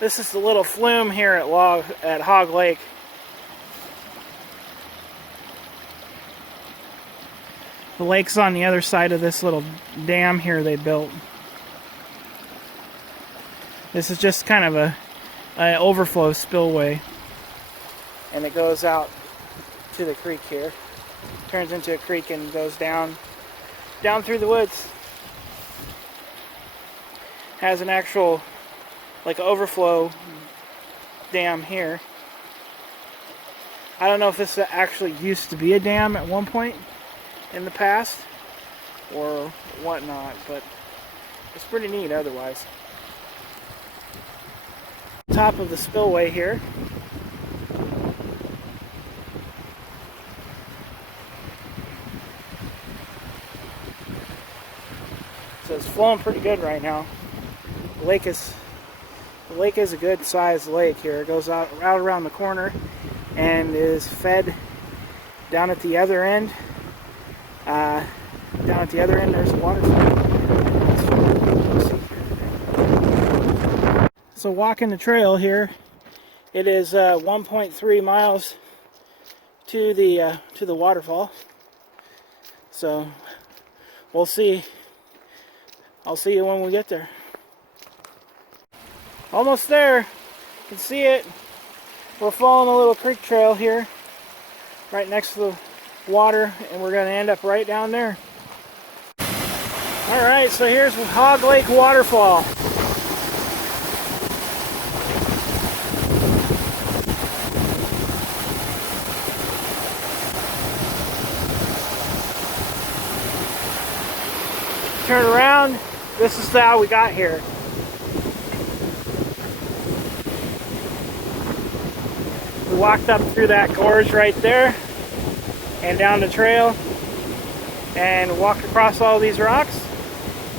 This is the little flume here at Hog Lake. The lake's on the other side of this little dam here they built. This is just kind of an overflow spillway, and it goes out to the creek here. Turns into a creek and goes down through the woods. Has an actual like overflow dam here. I don't know if this actually used to be a dam at one point in the past or whatnot, but it's pretty neat otherwise. Top of the spillway here. So it's flowing pretty good right now. The lake is a good sized lake here. It goes out around the corner and is fed down at the other end. Down at the other end there's a waterfall. So walking the trail here, it is 1.3 miles to the waterfall. So we'll see. I'll see you when we get there. Almost there. You can see it. We're following a little creek trail here, right next to the water, and we're going to end up right down there. Alright, so here's Hog Lake Waterfall. Turn around, this is how we got here. We walked up through that gorge right there and down the trail and walked across all these rocks,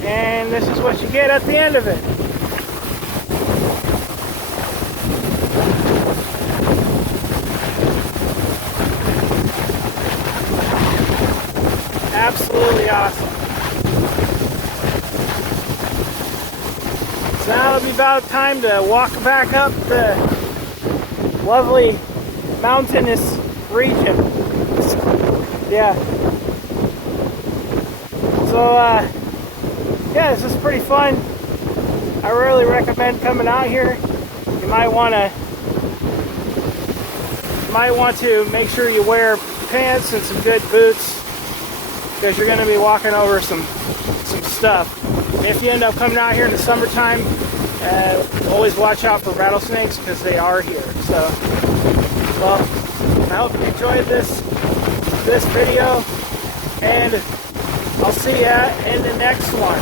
and this is what you get at the end of it. Absolutely awesome. So now it'll be about time to walk back up the lovely mountainous region. Yeah. So, yeah, this is pretty fun. I really recommend coming out here. You might want to make sure you wear pants and some good boots, because you're going to be walking over some stuff. If you end up coming out here in the summertime, always watch out for rattlesnakes, because they are here. So, well, I hope you enjoyed this video, and I'll see you in the next one.